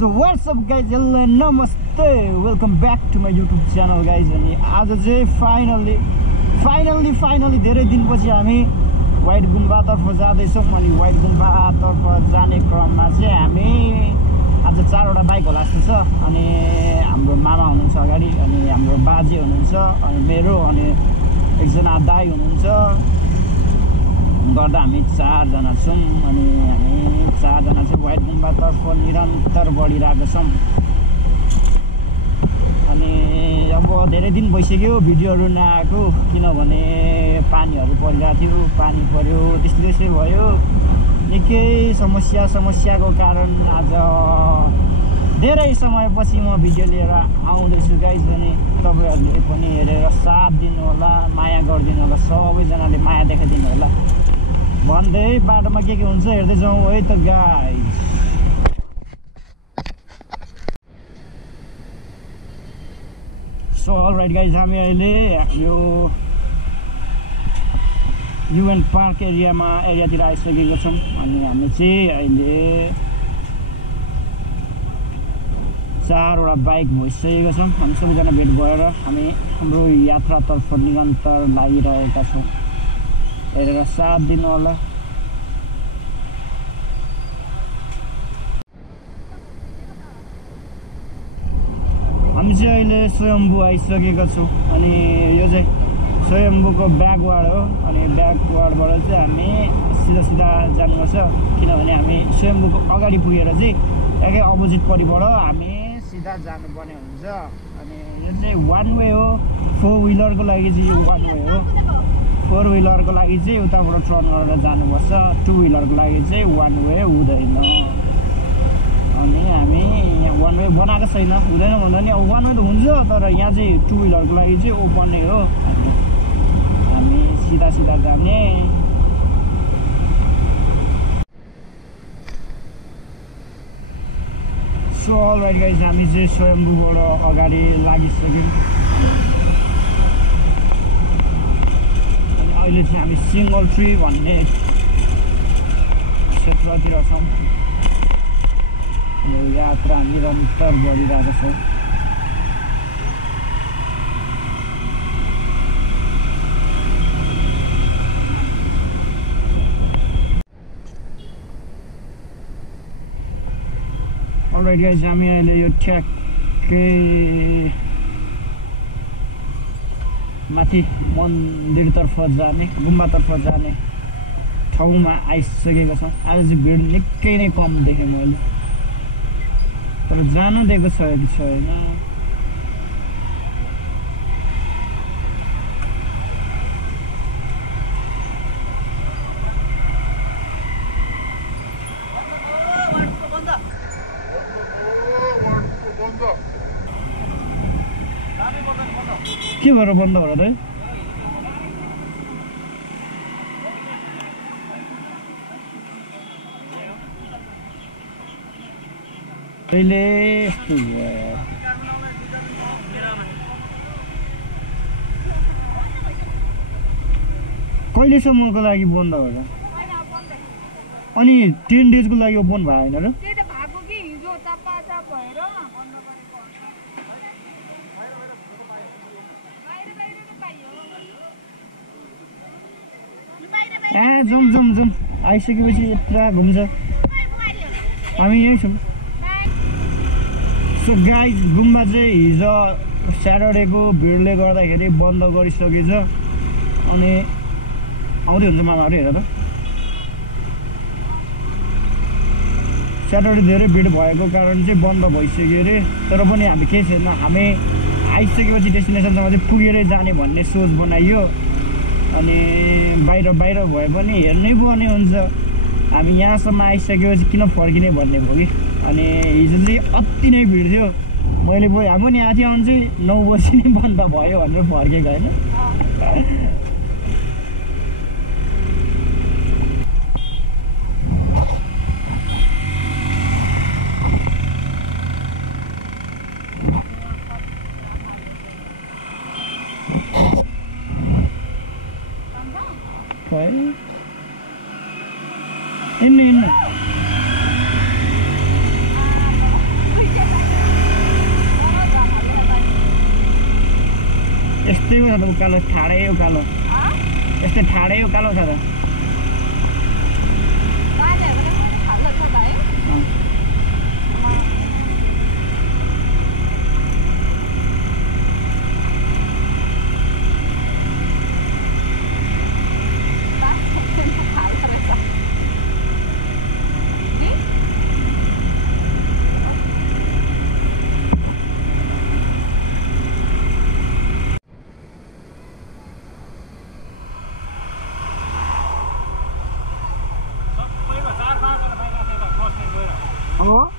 So what's up guys, hello namaste, welcome back to my YouTube channel guys. अनि आज चाहिँ finally धेरै दिनपछि हामी व्हाइट गुम्बातर्फ जाँदैछौँ। अनि व्हाइट गुम्बातर्फ जाने क्रममा चाहिँ हामी आज 4वटा बाइक होला जस्तो छ। अनि हाम्रो मामा हुनुहुन्छ अगाडि, अनि हाम्रो बाजे हुनुहुन्छ, अनि मेरो, अनि एकजना दाइ हुनुहुन्छ, गर्दा हामी 4 जना छौँ। अनि हामी 4 जना चाहिँ व्हाइट गुम्बातर्फ निरन्तर बढिरहेको छौँ। अनि अब धेरै दिन भइसक्यो भिडियोहरू नआएको, किनभने पानीहरू परिरहेको थियो, पानी पर्यो, त्यस्तै भयो, निकै समस्याको कारण आज धेरै समयपछि म भिडियो लिएर आउँदैछु गाइज। अनि तपाईँहरूले पनि हेरेर साथ दिनु होला, माया गरिदिनु होला, सबैजनाले माया देखाइदिनु होला भन्दै बाटोमा के हुन्छ हेर्दै जाउँ है त गाइज। सो अलराइट गाइज, हामी अहिले यो युएन पार्क एरियातिर आइसकेको छौँ। अनि हामी चाहिँ अहिले 4वटा बाइक भइसकेको छौँ। हामी सबैजना भेट भएर हामी हाम्रो यात्रातर्फ निरन्तर लागिरहेका छौँ। हेरेर साथ दिनु होला। हामी चाहिँ अहिले स्वयम्भू आइसकेको छौँ। अनि यो चाहिँ स्वयम्भूको ब्याकवार्ड हो। अनि ब्याकवार्डबाट चाहिँ हामी सिधा जानुपर्छ, किनभने हामी स्वयम्भूको अगाडि पुगेर चाहिँ एकै अपोजिटपट्टिबाट हामी सिधा जानुपर्ने हुन्छ। अनि यो चाहिँ वान वे हो, 4 व्हिलरको लागि चाहिँ यो वान वे हो। 4 व्हिलरको लागि चाहिँ उताबाट टर्न गरेर जानुपर्छ, 2 व्हिलरको लागि चाहिँ वान वे हुँदैन। अनि हामी यहाँ वान वे बनाएको छैन, हुँदैन भन्दा नि अब वान वे त हुन्छ, तर यहाँ चाहिँ 2 व्हिलरको लागि चाहिँ ओपन नै हो। अनि हामी सिधा जाने। सो अलराइट गाइज, हामी चाहिँ स्वयम्भूबाट अगाडि लागिसक्यौँ। अहिले चाहिँ हामी सिङ्गल ट्री भन्ने क्षेत्रतिर छौँ। यो यात्रा निरन्तर बढिरहेको छ। अलराइट गाइज, हामी अहिले यो ठ्याक्कै माथि मन्दिरतर्फ जाने, गुम्बातर्फ जाने ठाउँमा आइसकेको छौँ। आज चाहिँ भिड निकै नै कम देखेँ मैले, तर जान दिएको छ कि छैन। के भएर बन्द भएर त कहिले यस्तो भयो। कहिलेसम्मको लागि बन्द भएर? अनि 10 डेजको लागि ओपन भयो होइन र? जाउँ आइसकेपछि यत्रा घुम्छ। हामी यहीँ छौँ। सो गाइज, गुम्बा चाहिँ हिजो स्याटरडेको भिडले गर्दाखेरि बन्द गरिसकेछ। अनि आउँदै हुन्छ मामाहरू, हेर त स्याटरडे धेरै भिड भएको कारण चाहिँ बन्द भइसक्यो अरे। तर पनि हामी केही छैन, हामी आइसकेपछि डेस्टिनेसनसँग चाहिँ पुगेरै जाने भन्ने सोच बनाइयो। अनि बाहिर भए पनि हेर्नै पर्ने हुन्छ, हामी यहाँसम्म आइसकेपछि किन फर्किने भन्ने भयो कि। अनि हिजो चाहिँ अति नै भिड थियो। मैले हामी पनि आएको थियो, आउनु चाहिँ 9 बजी नै बन्द भयो भनेर फर्केको होइन। त्यही हो त उकालो ठाडै उकालो यस्तै ठाडै उकालो छ त Oh?